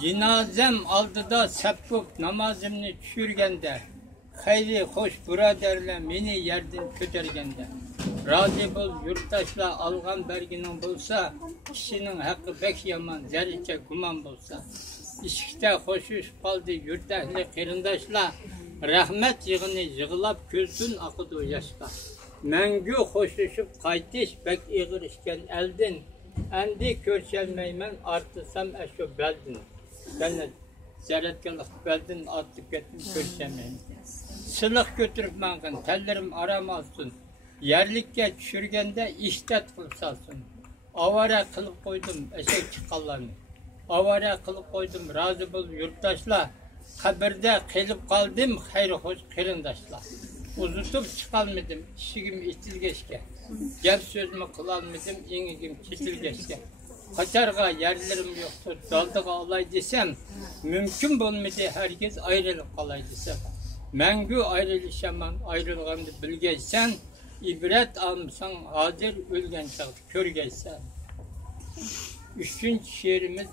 Cenazem aldıda seppup namazımını düşürgende, hayri hoş buraderle beni yerden kötergende. Razı bol yurttaşla algan berginin bulsa, kişinin hakkı pek yaman, zerriçe guman bulsa. İşikte hoşuş kaldı yurt ehli kırındaşla, rahmet yığını yığılap gözün akıdı yaşta. Mengü hoşuşup kaytiş bek iğir işken eldin, endi körşelmeymen artısam eşo beldin. Ben zerretkelik beldin artık ettim körşelmeyim. Sılık götürüp mangın, tellerim aramazsın. Yerlikke düşürgende iştet kılsasın. Avara kılıp koydum eşek çıkallarını. Avara kılıp koydum razı bul yurttaşla. Kabirde kılıp kaldım hayır hoş kırındaşla. Uzutup çıkalmadım işigim itilgeçke. Gel sözümü kılalmadım inigim çitilgeçke. Kaçarga yerlerim yoktu daldığa alay desem. Mümkün bulmadı herkes ayrılıp kalay desem. Mengü ayrılışaman ayrılgandı bilgeysen. İbret almışsan hazır ölgen çağır kör gelsen. Üçüncü şiirimiz